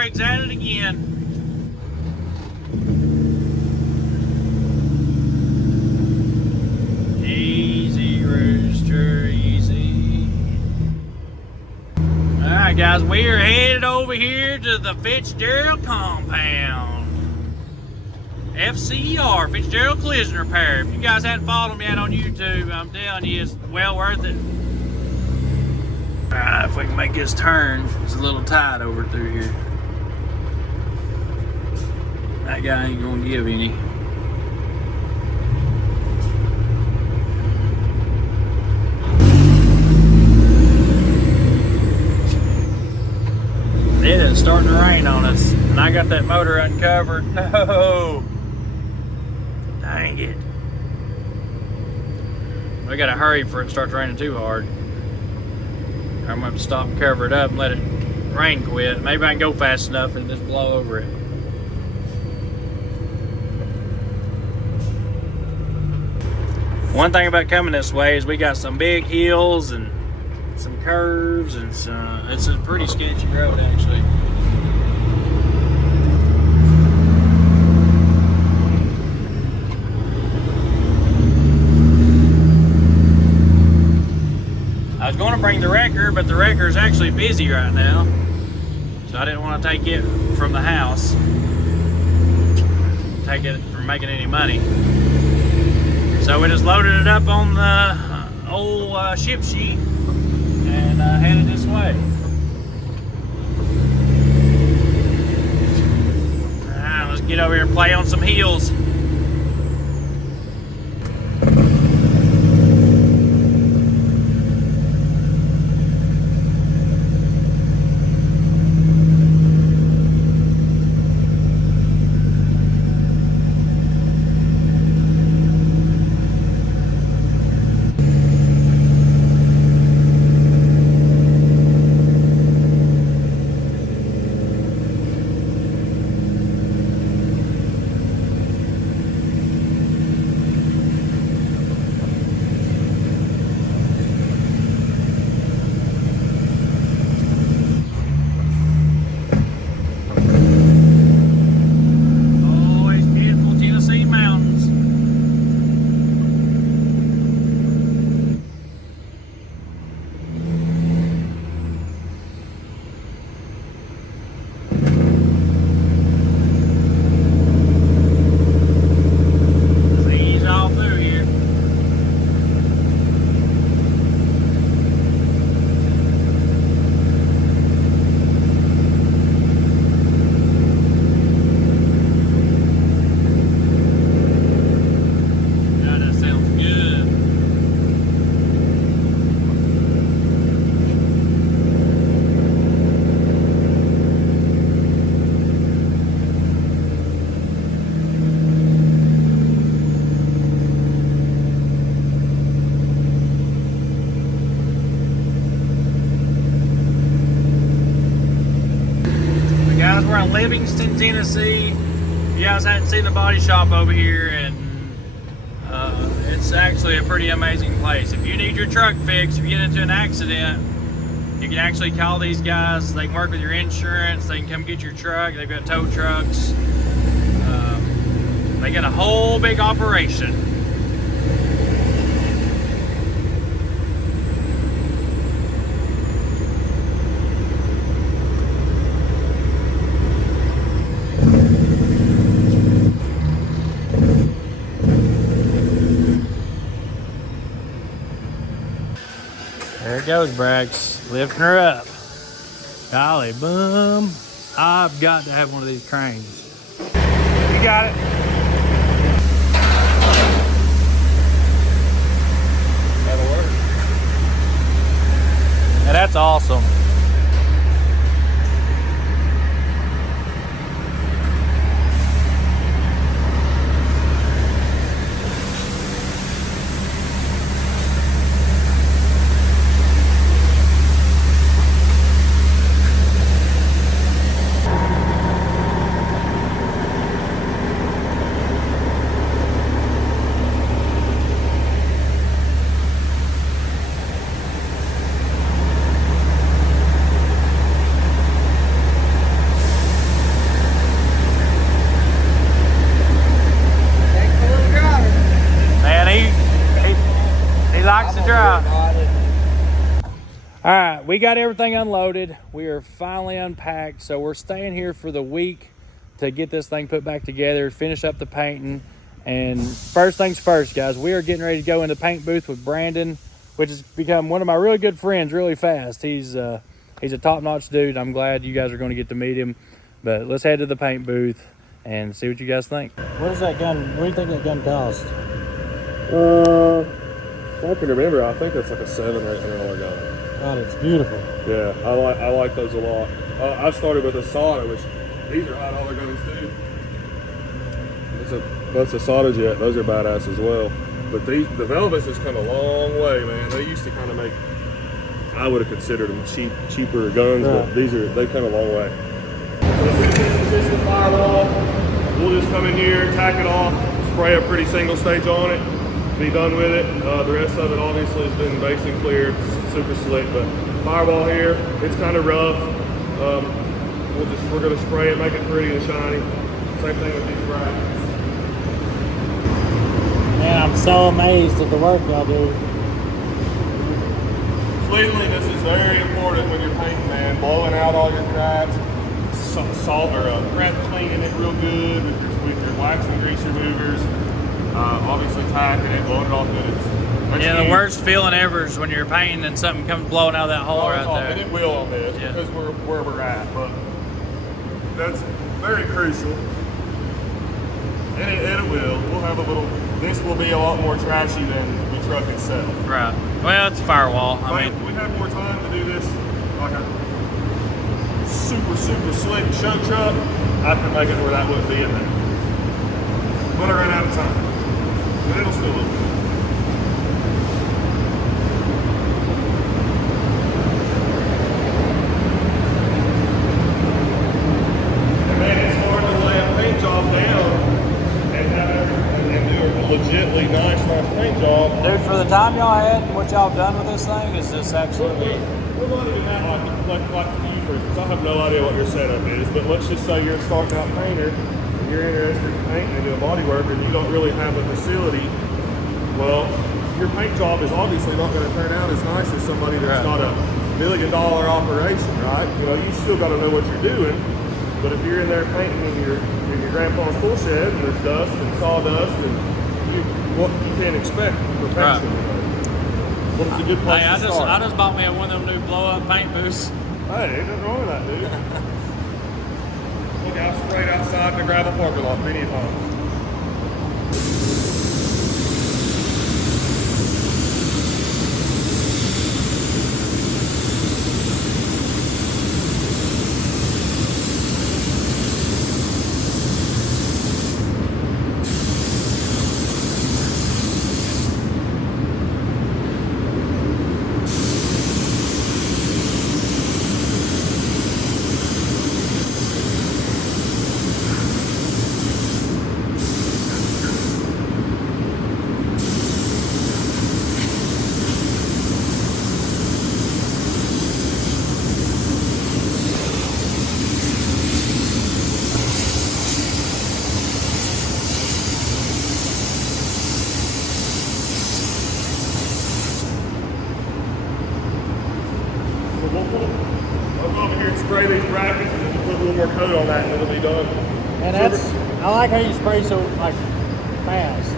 brakes at it again. Easy, Rooster, easy. Alright guys, we are headed over here to the Fitzgerald compound. FCR, Fitzgerald Collision Repair. If you guys hadn't followed them yet on YouTube, I'm telling you, it's well worth it. Alright, if we can make this turn, it's a little tight over through here. That guy ain't gonna give any. It is starting to rain on us, and I got that motor uncovered. Oh, dang it. We gotta hurry before it starts raining too hard. I'm gonna have to stop and cover it up and let it rain quit. Maybe I can go fast enough and just blow over it. One thing about coming this way is we got some big hills and some curves, and it's a pretty sketchy road actually. I was going to bring the wrecker, but the wrecker is actually busy right now, so I didn't want to take it from the house, take it from making any money. So we just loaded it up on the old ship sheet and headed this way. Alright, let's get over here and play on some hills. We're in Livingston, Tennessee. You guys hadn't seen the body shop over here, and it's actually a pretty amazing place. If you need your truck fixed, if you get into an accident, you can actually call these guys. They can work with your insurance. They can come get your truck. They've got tow trucks. They got a whole big operation. There it goes, Brax, lifting her up. Golly, boom. I've got to have one of these cranes. You got it. That'll work. Yeah, that's awesome. All right, we got everything unloaded. We are finally unpacked, so we're staying here for the week to get this thing put back together, finish up the painting. And first things first, guys, we are getting ready to go in the paint booth with Brandon, which has become one of my really good friends really fast. He's a top-notch dude. I'm glad you guys are going to get to meet him. But let's head to the paint booth and see what you guys think. What is that gun? What do you think that gun cost? I can remember. I think it's like a $700 or $800 gun. God, it's beautiful. Yeah, I like those a lot. I started with a Sada, which these are high dollar guns too. That's a Sada Jet. Those are badass as well. But the Velvets has come a long way, man. They used to kind of make, I would have considered them cheaper guns, but they've come a long way. So since this is just the firewall, we'll just come in here, tack it off, spray a pretty single stage on it, be done with it. The rest of it obviously has been based and cleared, super slick, but firewall here, it's kind of rough. We're gonna spray it, make it pretty and shiny. Same thing with these brackets. Man, I'm so amazed at the work y'all do. Cleanliness is very important when you're painting, man. Blowing out all your cracks, salt or crap cleaning it real good with your wax and grease removers. Obviously tacking it, blowing it off good. Yeah, the worst feeling ever is when you're painting and something comes blowing out of that hole right there. And it will on this because we're where we're at, but that's very crucial. And it will. We'll have a little. This will be a lot more trashy than the truck itself. Right. Well, it's a firewall. I mean, if we had more time to do this like a super slick show truck, I can make it where that wouldn't be in there. But I ran out of time. But it'll still look good. And man, it's hard to lay a paint job down and do a legitly nice paint job. dude, for the time y'all had and what y'all have done with this thing is just absolutely. We're not even that like you, for instance. I have no idea what your setup is, but let's just say you're a starting out painter and you're interested in painting and doing body work and you don't really have a facility. Well, your paint job is obviously not going to turn out as nice as somebody that's got a $1 million operation, right? You know, you still got to know what you're doing. But if you're in there painting in your grandpa's tool shed and there's dust and sawdust and you can't expect perfection. Right. But it's a good place to start. I just bought me one of them new blow-up paint booths. Hey, ain't nothing wrong with that, dude. Look, I've sprayed outside in the gravel parking lot many times. I'll go over here and spray these brackets and then put a little more coat on that and it'll be done. And I like how you spray so like fast.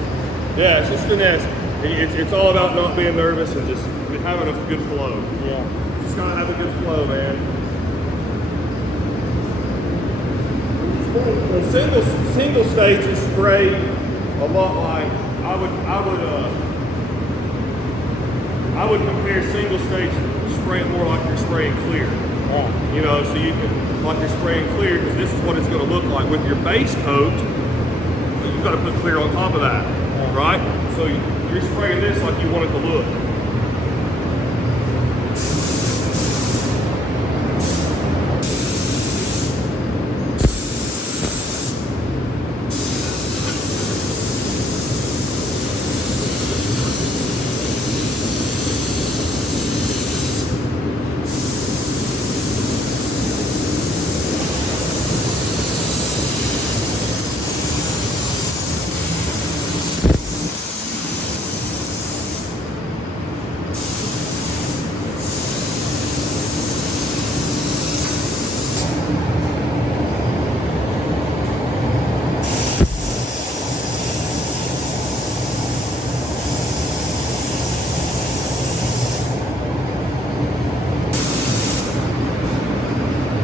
Yeah, it's just finesse. It's all about not being nervous and just having a good flow. Yeah. Just gotta have a good flow, man. Single stage is sprayed a lot like I would compare single stage spraying more like you're spraying clear. Yeah. You know, so you can, like you're spraying clear, because this is what it's going to look like with your base coat. You've got to put clear on top of that, right? So you're spraying this like you want it to look.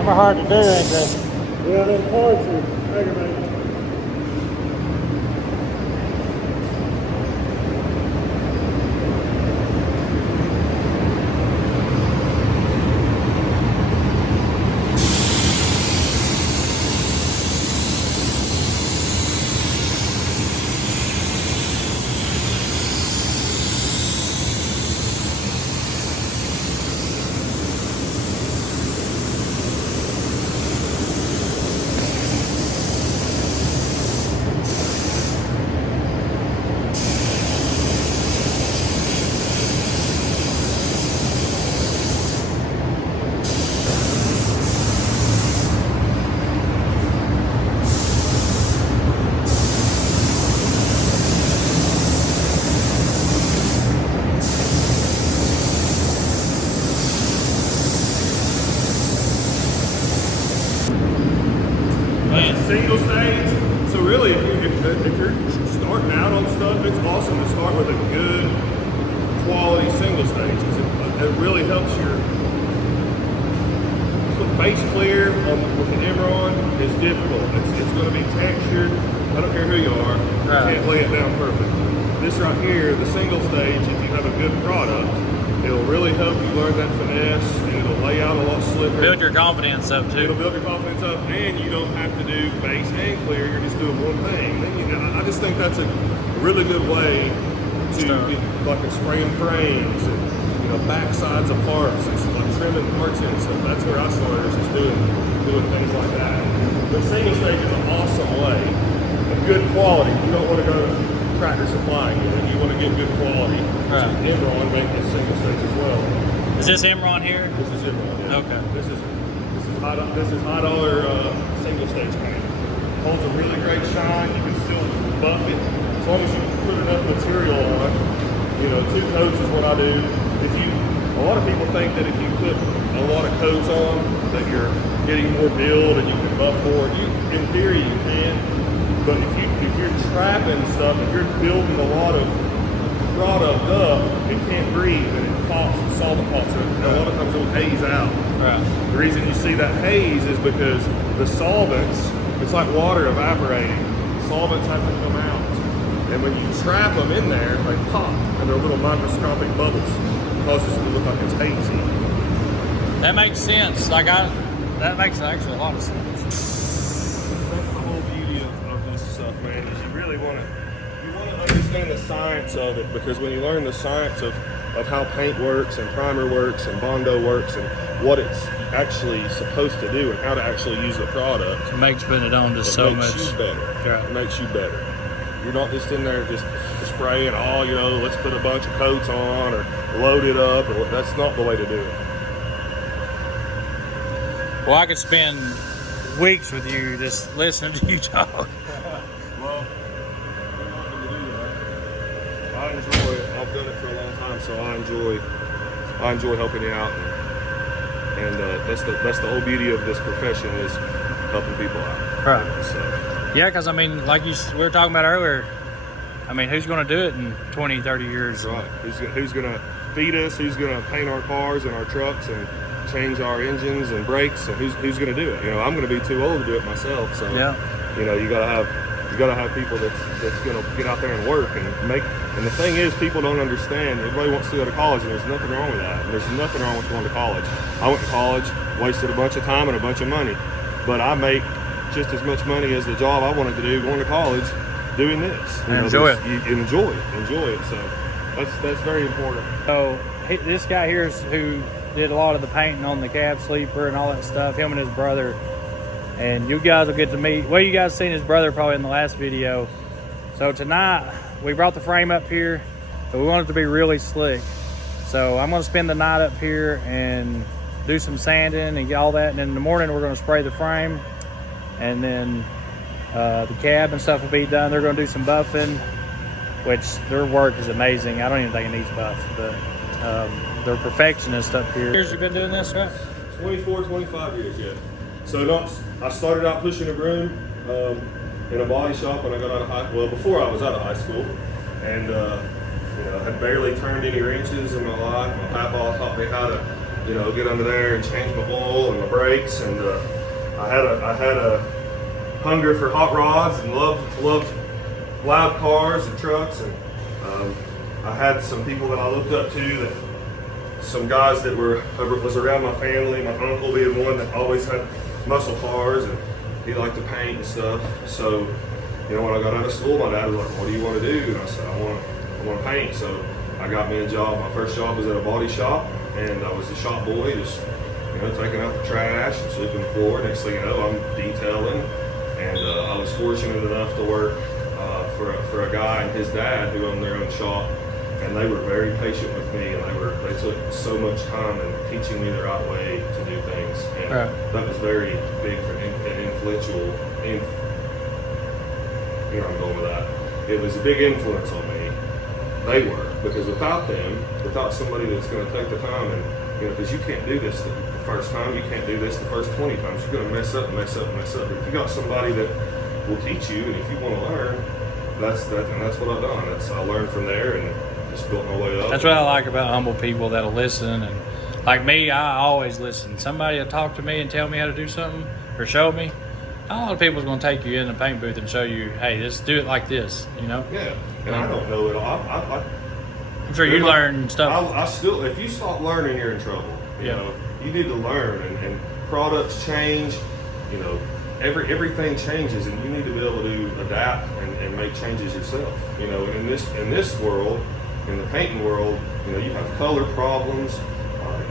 are hard to do, ain't they? Yeah, them parts are aggravating. Single stage. So really, if you're starting out on stuff, it's awesome to start with a good quality single stage because it really helps your base clear with the Imron is difficult. It's going to be textured. I don't care who you are. You can't lay it down perfect. This right here, the single stage, if you have a good product, it'll really help you learn that finesse, and it'll lay out a lot slicker. Build your confidence up too. It'll build your confidence up, and you don't have to do base and clear. You're just doing one thing. I just think that's a really good way to like spraying frames and back sides of parts and like trimming parts in and stuff. That's where I started, is just doing things like that. But single stage is an awesome way, and good quality. You don't want to go to Tractor Supply. You want to get good quality. Right. Imron make this single stage as well. Is this Imron here? This is Imron. Yeah. Okay. This is high dollar single stage paint. Holds a really great shine. You can still buff it as long as you put enough material on. 2 coats is what I do. A lot of people think that if you put a lot of coats on, that you're getting more build and you can buff more. In theory, you can. But if you're trapping stuff, if you're building a lot of product up, it can't breathe and it pops and solvent pops. And a lot of times it'll haze out. Right. The reason you see that haze is because the solvents, it's like water evaporating. Solvents have to come out. And when you trap them in there, they pop and they're little microscopic bubbles. It causes it to look like it's hazy. That makes sense. That makes actually a lot of sense. Man, is you really want to understand the science of it, because when you learn the science of how paint works and primer works and Bondo works and what it's actually supposed to do and how to actually use the product, it makes putting it on just so much better. Right. It makes you better. You're not just in there just spraying let's put a bunch of coats on or load it up. That's not the way to do it. Well, I could spend weeks with you just listening to you talk. Well, I'm not going to do that. I enjoy it. I've done it for a long time, so I enjoy helping you out, and that's the whole beauty of this profession, is helping people out. Right. So. Yeah, because like we were talking about earlier, who's going to do it in 20, 30 years? That's right. Who's going to feed us? Who's going to paint our cars and our trucks and change our engines and brakes? And who's going to do it? I'm going to be too old to do it myself. So yeah. You gotta have people that's gonna get out there and work and make. And the thing is, people don't understand. Everybody wants to go to college, and there's nothing wrong with that. And there's nothing wrong with going to college. I went to college, wasted a bunch of time and a bunch of money, but I make just as much money as the job I wanted to do going to college, doing this. Enjoy it. You enjoy it. So that's very important. So this guy here is who did a lot of the painting on the cab sleeper and all that stuff. Him and his brother. And you guys will get to meet, well, you guys seen his brother probably in the last video. So tonight, we brought the frame up here, but we want it to be really slick. So I'm gonna spend the night up here and do some sanding and get all that. And then in the morning, we're gonna spray the frame. And then the cab and stuff will be done. They're gonna do some buffing, which their work is amazing. I don't even think it needs buff, but they're perfectionists up here. Years you been doing this, right? 24, 25 years, yeah. So I started out pushing a broom in a body shop when I got out of before I was out of high school, and had barely turned any wrenches in my life. My papa taught me how to you know, get under there and change my oil and my brakes. And I had a hunger for hot rods and loved loud cars and trucks. And I had some people that I looked up to, that some guys that was around my family, my uncle being one that always had muscle cars, and he liked to paint and stuff. So, you know, when I got out of school, my dad was like, "What do you want to do?" And I said, I want to paint. So I got me a job. My first job was at a body shop, and I was a shop boy, just, you know, taking out the trash and sweeping the floor. Next thing you know, I'm detailing. And I was fortunate enough to work for a guy and his dad who owned their own shop, and they were very patient with me, and they took so much time in teaching me the right way to do things, and that was very big and influential. Here I'm going with that. It was a big influence on me. They were, because without them, without somebody that's going to take the time, and you know, because you can't do this the first time, you can't do this the first 20 times. You're going to mess up. But if you got somebody that will teach you, and if you want to learn, that's what I've done. I learned from there and just built my way up. That's what I like about humble people that'll listen. And like me, I always listen. Somebody will talk to me and tell me how to do something or show me. A lot of people's going to take you in the paint booth and show you, hey, just do it like this, you know? Yeah, and I don't know it all. I'm sure you learn stuff. I still, if you stop learning, you're in trouble. You know, you need to learn, and products change. You know, everything changes, and you need to be able to adapt and make changes yourself. You know, and in this world, in the painting world, you know, you have color problems.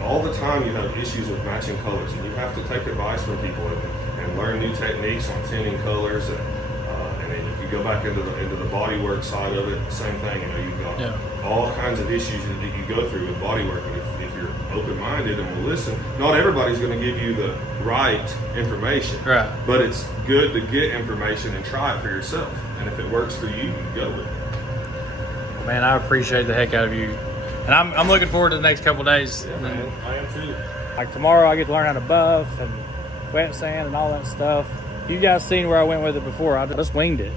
All the time you have issues with matching colors, and you have to take advice from people and learn new techniques on tinting colors. And then if you go back into the bodywork side of it, same thing. You know, you've got all kinds of issues that you go through with bodywork. And if you're open-minded and will listen, not everybody's going to give you the right information. Right. But it's good to get information and try it for yourself. And if it works for you, go with it. Man, I appreciate the heck out of you. And I'm looking forward to the next couple of days. Yeah, man, I am too. Like tomorrow, I get to learn how to buff and wet sand and all that stuff. You guys seen where I went with it before. I just winged it.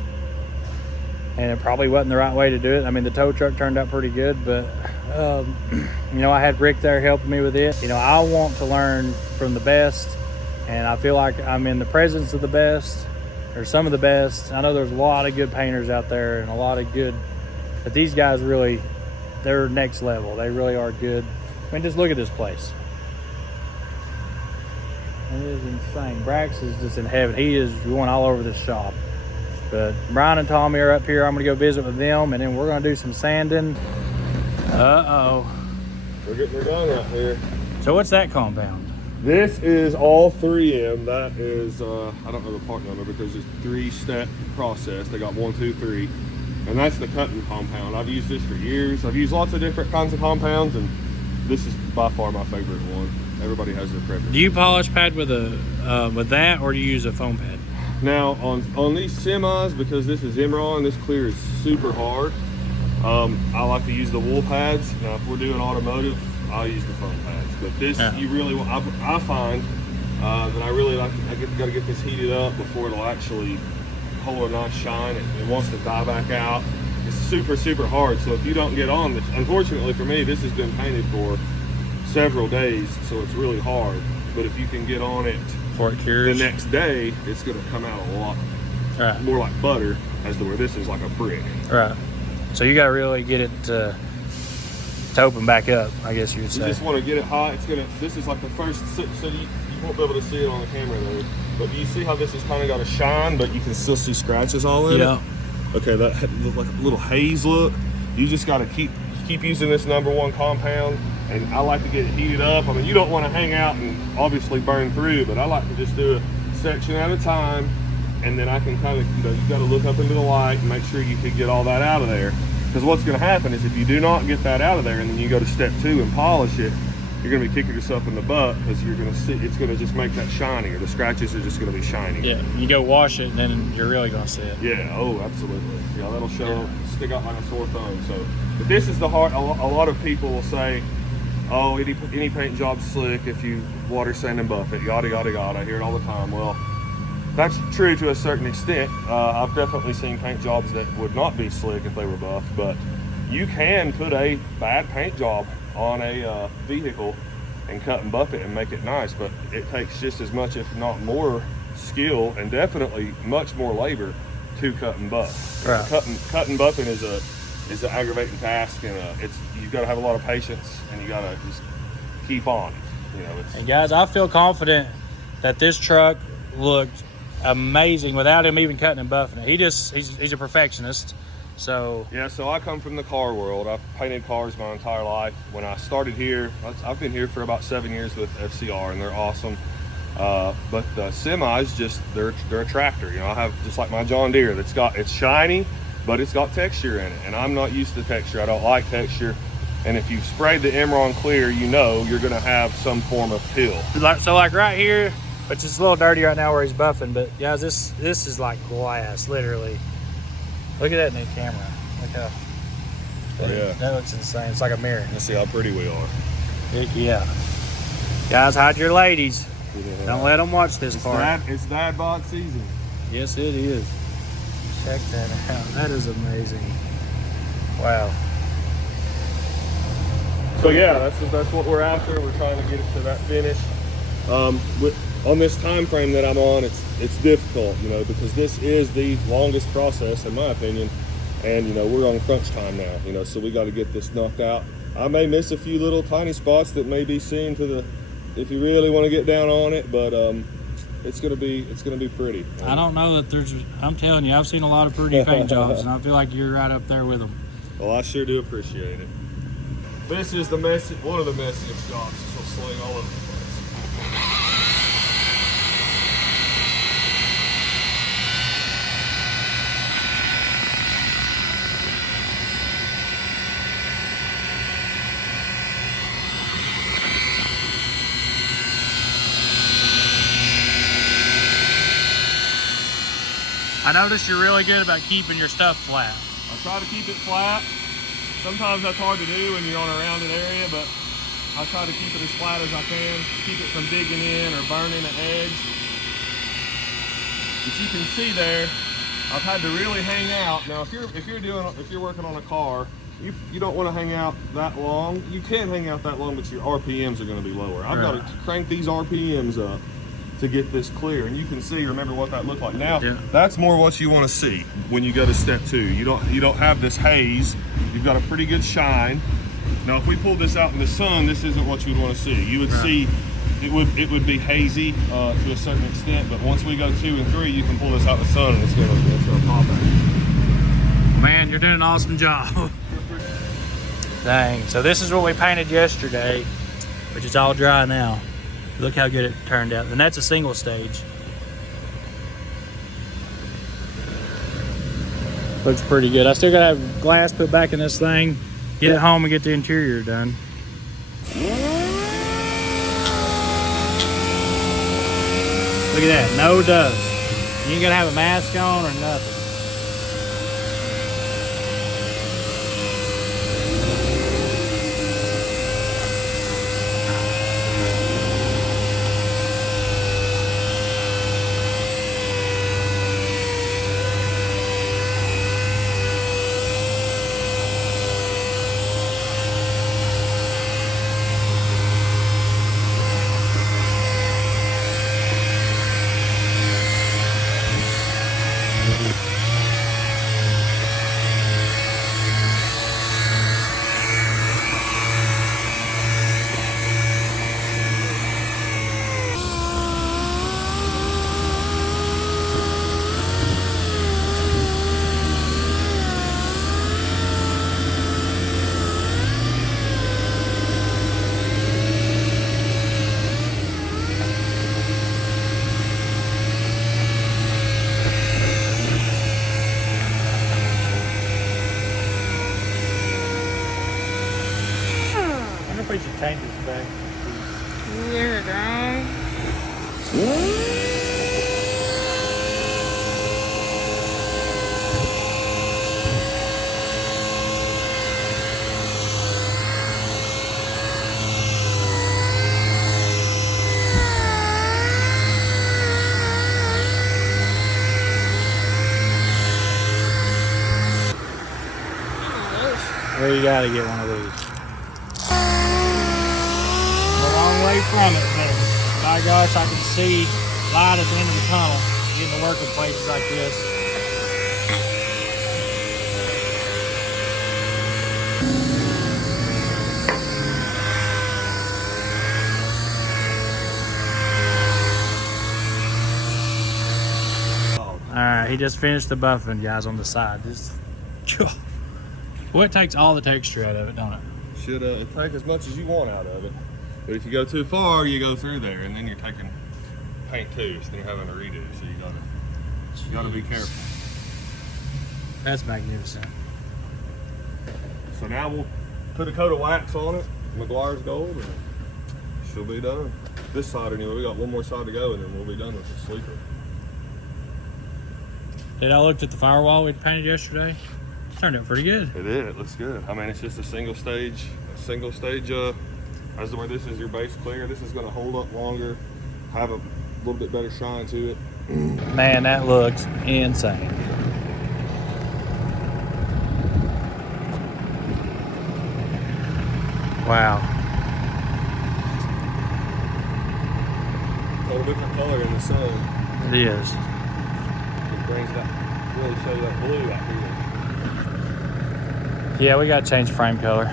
And it probably wasn't the right way to do it. I mean, the tow truck turned out pretty good, but, you know, I had Rick there helping me with it. You know, I want to learn from the best, and I feel like I'm in the presence of the best, or some of the best. I know there's a lot of good painters out there and a lot of good, but these guys really, they're next level. They really are good. I mean, just look at this place. It is insane. Brax is just in heaven. He is going all over this shop. But Brian and Tommy are up here. I'm going to go visit with them, and then we're going to do some sanding. Uh-oh. We're getting her done out here. So what's that compound? This is all 3M. That is, I don't know the part number, but there's this 3-step process. They got 1, 2, 3. And that's the cutting compound. I've used this for years. I've used lots of different kinds of compounds, and this is by far my favorite one. Everybody has their preference. Do you polish pad with that, or do you use a foam pad? Now on these semis, because this is Imron, this clear is super hard. I like to use the wool pads. Now if we're doing automotive, I'll use the foam pads. But this, you really want. I find that I really like. Got to get this heated up before it'll actually hold a nice shine. It wants to die back out. It's super, super hard. So if you don't get on, unfortunately for me, this has been painted for several days, so it's really hard. But if you can get on it before it cures, the next day, it's going to come out a lot more like butter, as to where this is like a brick. Right. So you got to really get it to open back up, I guess you would say. You just want to get it hot. This is like the first, so you won't be able to see it on the camera though. But do you see how this has kind of got a shine, but you can still see scratches all in it? Okay, that look like a little haze look. You just got to keep using this #1 compound, and I like to get it heated up. I mean, you don't want to hang out and obviously burn through, but I like to just do a section at a time, and then I can kind of, you got to look up into the light and make sure you can get all that out of there. Because what's going to happen is if you do not get that out of there, and then you go to step 2 and polish it, you're going to be kicking yourself in the butt, because you're going to see it's going to just make that shinier. The scratches are just going to be shiny. Yeah, you go wash it, and then you're really going to see it. Yeah, oh, absolutely. Yeah, that'll show, stick out like a sore thumb. So, but this is the hard. A lot of people will say, "Oh, any paint job's slick if you water, sand, and buff it." Yada yada yada. I hear it all the time. Well, that's true to a certain extent. I've definitely seen paint jobs that would not be slick if they were buffed, but you can put a bad paint job on a vehicle and cut and buff it and make it nice. But it takes just as much, if not more, skill and definitely much more labor to cut and buff. Right. Cut and buffing is an aggravating task, and you've got to have a lot of patience, and you got to just keep on. You know, And guys, I feel confident that this truck looked amazing without him even cutting and buffing it. He's a perfectionist. So yeah, so I come from the car world. I've painted cars my entire life. When I started here, I've been here for about 7 years with FCR, and they're awesome. But the semis, they're a tractor. You know, I have just like my John Deere it's shiny, but it's got texture in it, and I'm not used to texture. I don't like texture. And if you've sprayed the Imron clear, you know you're going to have some form of peel. So like right here, which is a little dirty right now where he's buffing, but guys, this is like glass, literally. Look at that in the camera. Look how. Oh, yeah. That looks insane. It's like a mirror. Let's see how pretty we are. Yeah. Guys, hide your ladies. Yeah. Don't let them watch this part. It's dad bod season. Yes, it is. Check that out. That is amazing. Wow. So yeah, that's what we're after. We're trying to get it to that finish. On this time frame that I'm on, it's difficult, you know, because this is the longest process in my opinion, and you know we're on crunch time now, you know, so we got to get this knocked out. I may miss a few little tiny spots that may be seen if you really want to get down on it, but it's gonna be pretty. I don't know that I'm telling you, I've seen a lot of pretty paint jobs, and I feel like you're right up there with them. Well, I sure do appreciate it. This is one of the messiest jobs. This will swing all over the place. I noticed you're really good about keeping your stuff flat. I try to keep it flat. Sometimes that's hard to do when you're on a rounded area, but I try to keep it as flat as I can, keep it from digging in or burning an edge. But you can see there, I've had to really hang out. Now, if you're working on a car, you don't want to hang out that long. You can hang out that long, but your RPMs are going to be lower. I've got to crank these RPMs up to get this clear, and you can see, remember what that looked like. Now, that's more what you want to see when you go to step 2. You don't have this haze. You've got a pretty good shine. Now, if we pulled this out in the sun, this isn't what you would want to see. You would see it would be hazy to a certain extent, but once we go 2 and 3, you can pull this out in the sun, and it's gonna pop out. Man, you're doing an awesome job. Dang. So this is what we painted yesterday, which is all dry now. Look how good it turned out. And that's a single stage. Looks pretty good. I still gotta have glass put back in this thing, get it home and get the interior done. Look at that, no dust. You ain't gotta have a mask on or nothing. We should change this back. You're wrong. Well, you gotta get one of these. A long away from it, but by gosh, I can see light at the end of the tunnel getting to work in places like this. Alright, he just finished the buffing, guys, on the side. This, well, it takes all the texture out of it, don't it? Should take as much as you want out of it. But if you go too far, you go through there, and then you're taking paint too, so then you're having to redo. So you gotta be careful. That's magnificent. So now we'll put a coat of wax on it, McGuire's Gold, and she'll be done. This side anyway, we got one more side to go, and then we'll be done with the sleeper. Did I looked at the firewall we painted yesterday? Turned out pretty good. It did. It looks good. I mean, it's just a single stage. As where this is your base clear. This is going to hold up longer, have a little bit better shine to it. Man, that looks insane. Wow. Total different color in the sun. It is. It brings it up, really show you that blue out here. Yeah, we got to change frame color.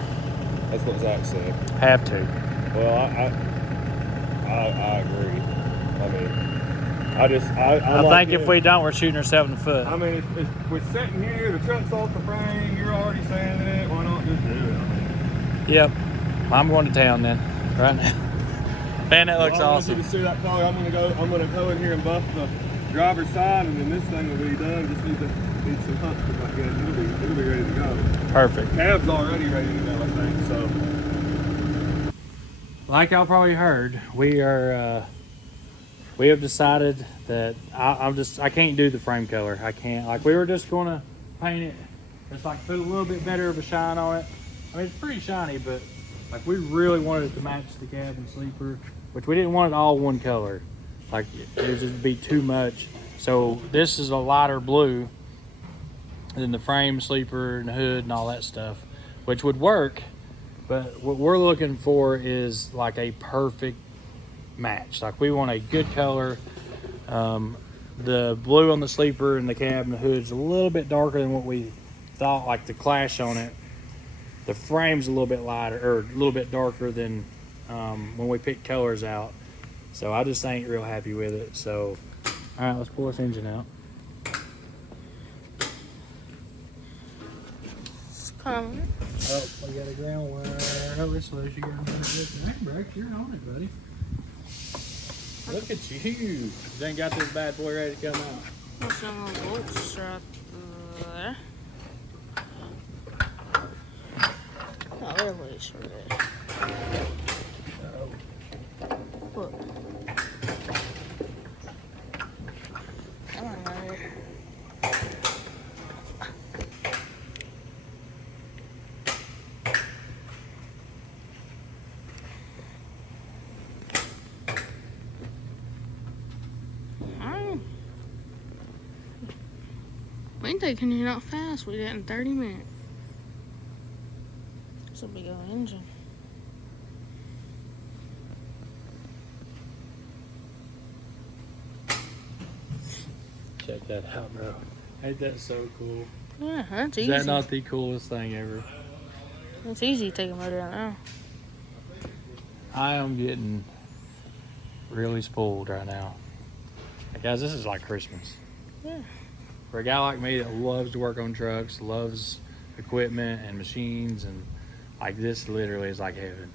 That's what Zach said. Have to. Well, I agree. I mean, I think if we don't, we're shooting ourselves in the foot. I mean, if we're sitting here, the truck's off the frame, you're already sanding it, why not just do it? I mean, Yep. I'm going to town then, right now. Man, that looks I want awesome. you to see that color. I'm gonna go in here and buff the driver's side, and then this thing will be done. Just need some hunts to back in. It'll be ready to go. Perfect. Cab's already ready to go, I think. So, like y'all probably heard, we have decided that I can't do the frame color. I can't. Like, we were just gonna paint it, just like put a little bit better of a shine on it. I mean, it's pretty shiny, but like we really wanted it to match the cab and sleeper, which we didn't want it all one color. Like, it would just be too much. So this is a lighter blue than the frame, sleeper, and hood and all that stuff, which would work. But what we're looking for is like a perfect match. Like, we want a good color. The blue on the sleeper and the cab and the hood is a little bit darker than what we thought, like the clash on it. The frame's a little bit lighter, or a little bit darker than when we picked colors out. So I just ain't real happy with it. So, all right, let's pull this engine out. It's coming. Oh, we got a ground wire. Oh, it's loose. You got hey, Brax, you're on it, buddy. Look at you. Then got this bad boy ready to come out. There's some bolts right there. Oh, they're loose for this. Look. I don't know. We ain't taking you out fast. We did it in 30 minutes. It's a big old engine. Check that out, bro. Ain't that so cool? Yeah, that's Is easy. that not the coolest thing ever? It's easy to take a motor out now. I am getting really spoiled right now. Hey guys, this is like Christmas. Yeah. For a guy like me that loves to work on trucks, loves equipment and machines, and like, this literally is like heaven.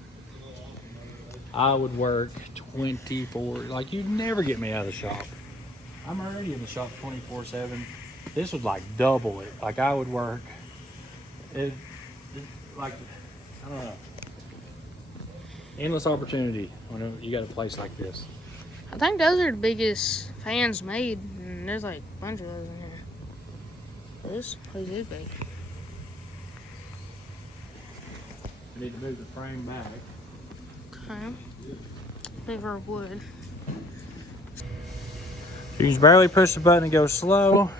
I would work 24, like, you'd never get me out of the shop. I'm already in the shop 24/7. This would like double it. Like, I would work like, I don't know, endless opportunity when you got a place like this. I think those are the biggest fans made, and there's like a bunch of those in here. This place is big. I need to move the frame back. Okay. Bigger wood. You can barely push the button and go slow,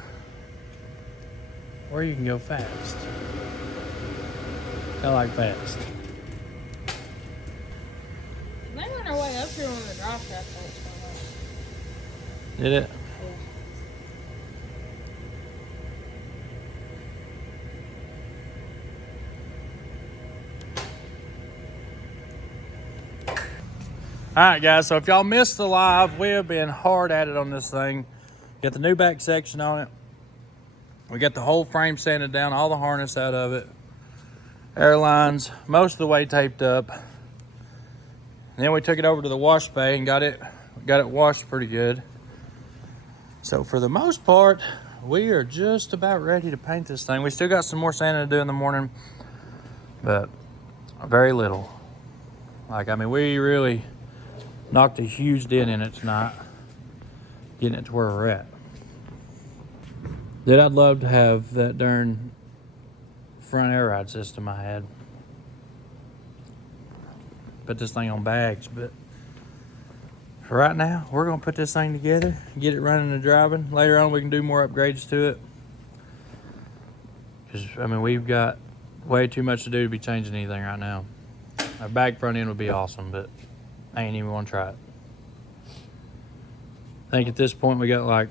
or you can go fast. I like fast. They on their way smoother on the drop shaft than it's going. Did it? All right, guys, so if y'all missed the live, we have been hard at it on this thing. Got the new back section on it. We got the whole frame sanded down, all the harness out of it. Airlines, most of the way taped up. And then we took it over to the wash bay and got it washed pretty good. So for the most part, we are just about ready to paint this thing. We still got some more sanding to do in the morning, but very little. Like, I mean, we really knocked a huge dent in it tonight, getting it to where we're at. Dude, I'd love to have that darn front air ride system I had. Put this thing on bags, but for right now, we're gonna put this thing together, get it running and driving. Later on, we can do more upgrades to it. Because, I mean, we've got way too much to do to be changing anything right now. A bag front end would be awesome, but I ain't even want to try it. I think at this point we got like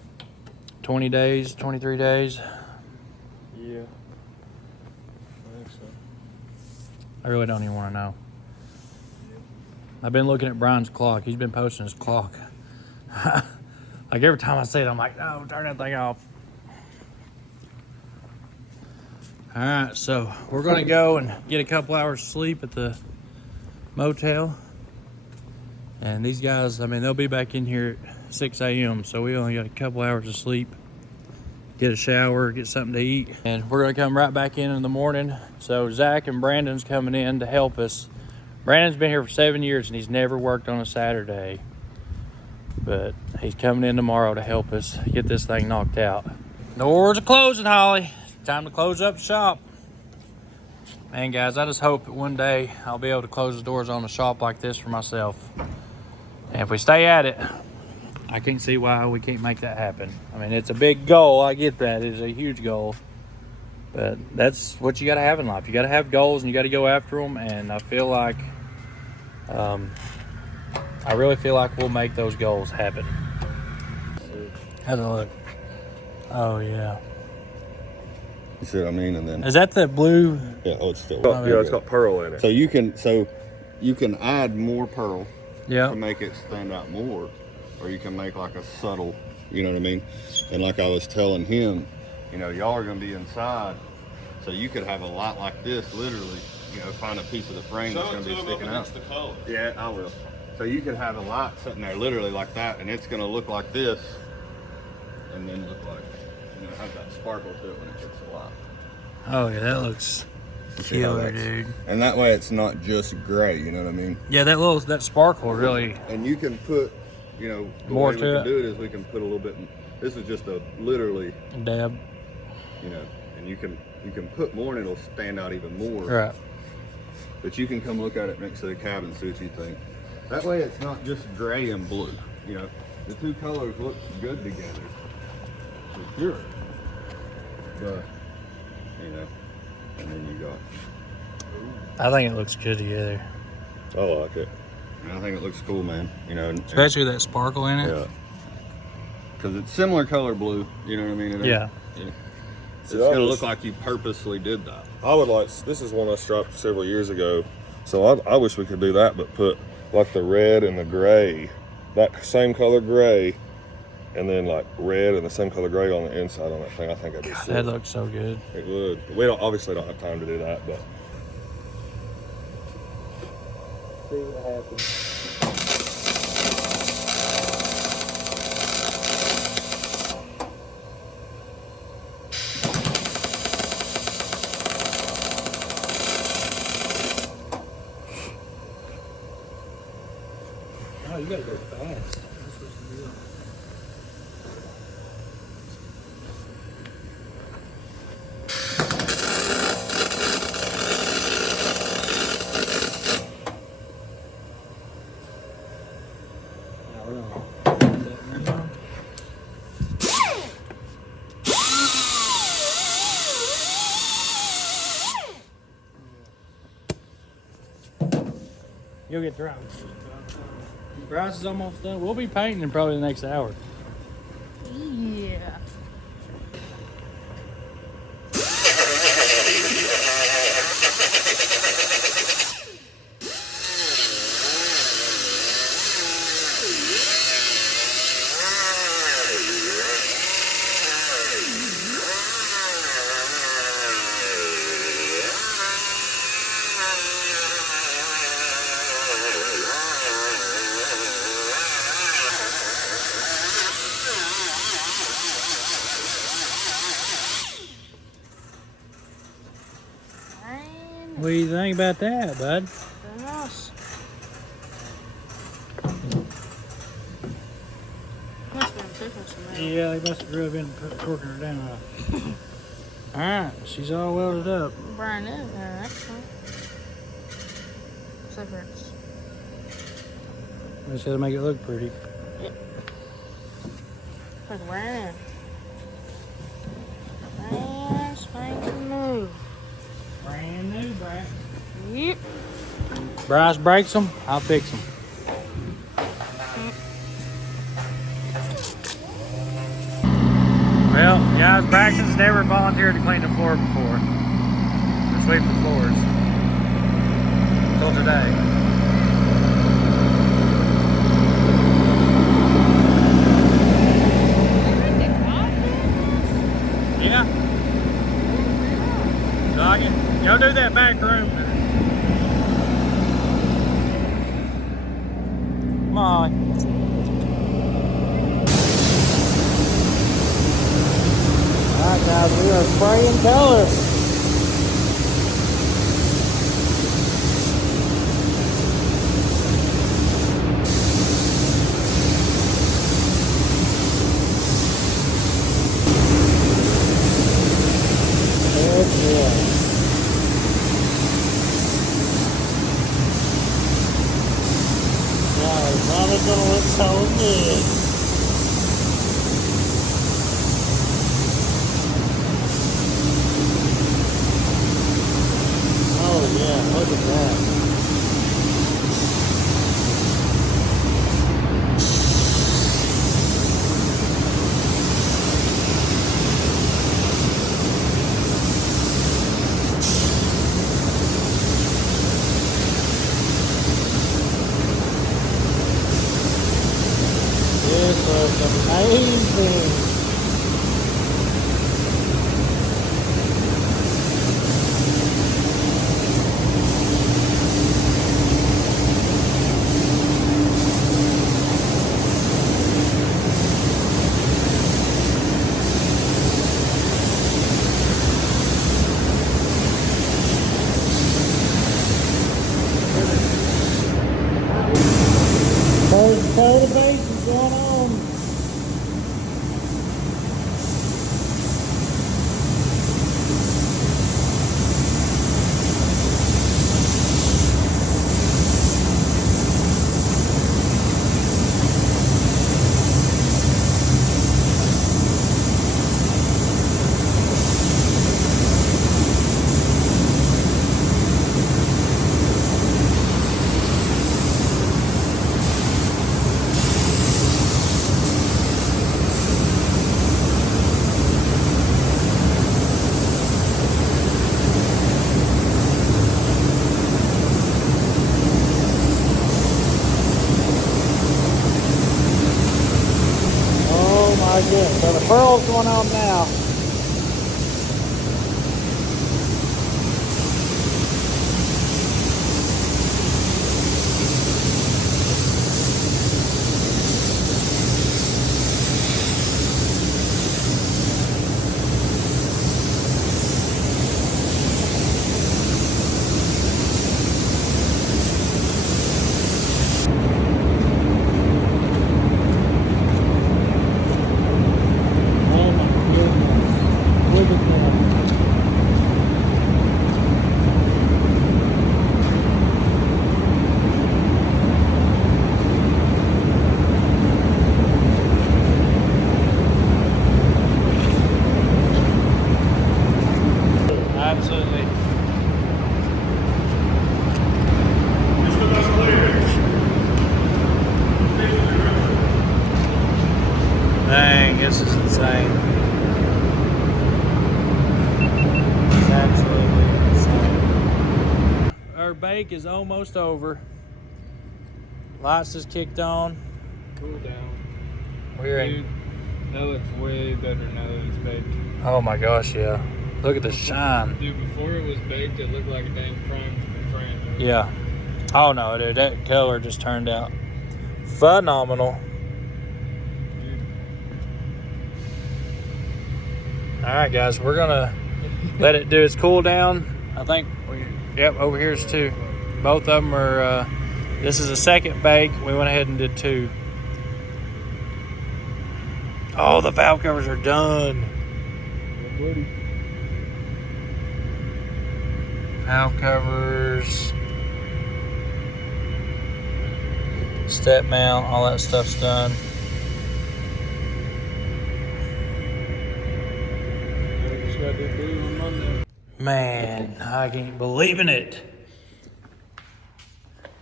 20 days, 23 days. Yeah. I think so. I really don't even want to know. I've been looking at Brian's clock. He's been posting his clock. Like every time I see it, I'm like, no, turn that thing off. All right, so we're gonna go and get a couple hours sleep at the motel. And these guys, I mean, they'll be back in here at 6 a.m. So we only got a couple hours of sleep. Get a shower, get something to eat. And we're gonna come right back in the morning. So Zach and Brandon's coming in to help us. Brandon's been here for 7 years and he's never worked on a Saturday. But he's coming in tomorrow to help us get this thing knocked out. Doors are closing, Holly. Time to close up shop. Man, guys, I just hope that one day I'll be able to close the doors on a shop like this for myself. And if we stay at it, I can't see why we can't make that happen. I mean, it's a big goal. I get that. It's a huge goal. But that's what you got to have in life. You got to have goals and you got to go after them. And I feel like, I really feel like we'll make those goals happen. How's it look? Oh, yeah. You see what I mean? And then Is that the blue? yeah, oh, it's still. Yeah, it's got pearl in it. So you can add more pearl Yeah. to make it stand out more, or you can make like a subtle. You know what I mean? And like I was telling him, you know, y'all are gonna be inside, so you could have a lot like this, literally. You know, find a piece of the frame that's gonna be sticking out. The color. Yeah, I will. So you could have a light sitting there, literally like that, and it's gonna look like this, and then look like, you know, have that sparkle to it when it hits the light. Oh, yeah, that looks See how killer, that's- dude. And that way it's not just gray, you know what I mean? Yeah, that sparkle really. And you can put, you know, the More way to we it. can do it is we can put a little bit, this is just a literally, Dab. you know, and you can put more and it'll stand out even more. Right. But you can come look at it next to the cabin, see what you think. That way it's not just gray and blue, you know. The two colors look good together, for sure. But, you know, and then you got, I think it looks good together. I like it. and I think it looks cool, man. You know, Especially with that sparkle in it. yeah. Because it's similar color blue, you know what I mean? It ain't- Yeah. It's gonna look like you purposely did that. I would like, this is one I strapped several years ago, so I wish we could do that, but put like the red and the gray, that same color gray, and then like red and the same color gray on the inside on that thing. I think that'd be sick. That looks so good. It would. We obviously don't have time to do that, but See what happens. Oh, you gotta go fast. Now we're gonna put that ring on. You'll get drowned. Grass is almost done. We'll be painting in probably the next hour. Yeah. What do you think about that, bud? Very nice. Must have been taking some out. Yeah, they must have really been torquing her down. Alright, she's all welded up. Brand new. That's fine. Except for it's Just gotta make it look pretty. like brand new. Brand spanking new. Brand new, Brax. Yep. Bryce breaks them, I'll fix them. Well, guys, Braxton's never volunteered to clean the floor before. Or sweep the floors. Until today. Yeah. Doggy. Y'all do that back room. Come on. Alright guys, we are spraying color. Heck yeah. Wow, it's probably gonna look so good. Oh yeah, look at that. This looks amazing. Cover the base is going on. Oh my goodness. So the furl's going on now. Oh my goodness. Dang, this is insane. It's absolutely insane. Our bake is almost over. Lights just kicked on. Cool down. We're in. Dude, that looks way better now that it's baked. Oh my gosh, yeah. Look at the shine. Dude, before it was baked, it looked like a dang prime frame. Yeah. Oh no, dude, that color just turned out phenomenal. All right, guys, we're gonna let it do its cool down. I think, yep, over here's two. Both of them are, this is a second bake. We went ahead and did two. Oh, the valve covers are done. Valve covers, step mount, all that stuff's done. Just got to do on Monday. Man, I can't believe in it.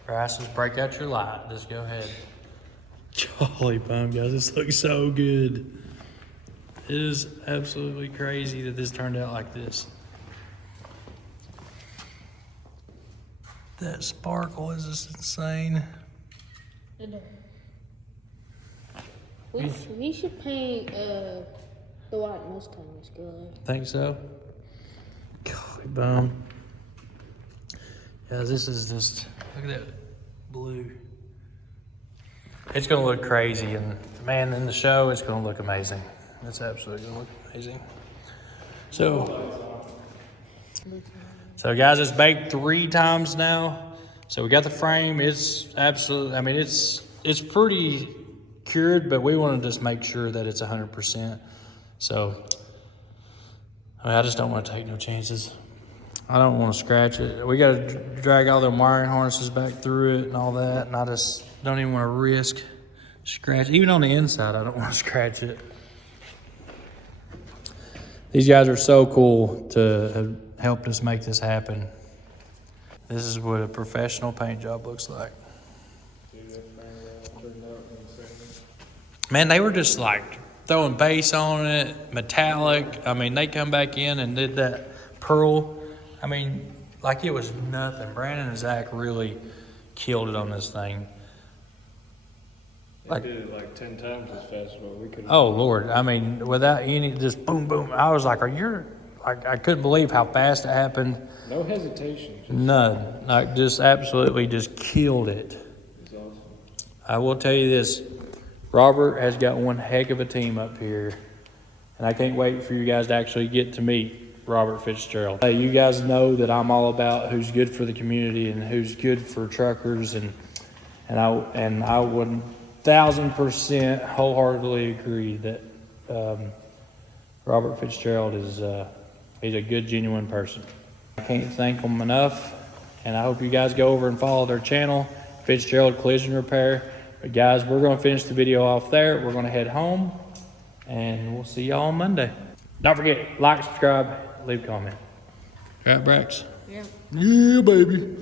Braxton, break out your light. Just go ahead. Holy bum, guys, this looks so good. It is absolutely crazy that this turned out like this. That sparkle is just insane. We should paint the white Mustang this color. Think so? Golly bum. Yeah, this is just, look at that blue. It's gonna look crazy, and man, in the show, it's gonna look amazing. It's absolutely gonna look amazing. So guys, it's baked 3 times now. So we got the frame. It's absolutely, I mean, it's pretty cured, but we want to just make sure that it's 100%. So I just don't want to take no chances. I don't want to scratch it. We got to drag all the wiring harnesses back through it and all that, and I just don't even want to risk scratch. Even on the inside, I don't want to scratch it. These guys are so cool to have helped us make this happen. This is what a professional paint job looks like. Man, they were just like throwing base on it, metallic. I mean, they come back in and did that pearl. I mean, like it was nothing. Brandon and Zach really killed it on this thing. They did it like 10 times as fast as what we could. Oh Lord, I mean, without any, just boom, boom. I was like, I couldn't believe how fast it happened. No hesitation. None. Like just absolutely just killed it. It's awesome. I will tell you this, Robert has got one heck of a team up here, and I can't wait for you guys to actually get to meet Robert Fitzgerald. Hey, you guys know that I'm all about who's good for the community and who's good for truckers, and I would 1,000% wholeheartedly agree that Robert Fitzgerald is he's a good, genuine person. I can't thank him enough, and I hope you guys go over and follow their channel, Fitzgerald Collision Repair. But guys, we're going to finish the video off there. We're going to head home, and we'll see y'all on Monday. Don't forget, like, subscribe, leave a comment. Right, Brax? Yeah. Yeah, baby.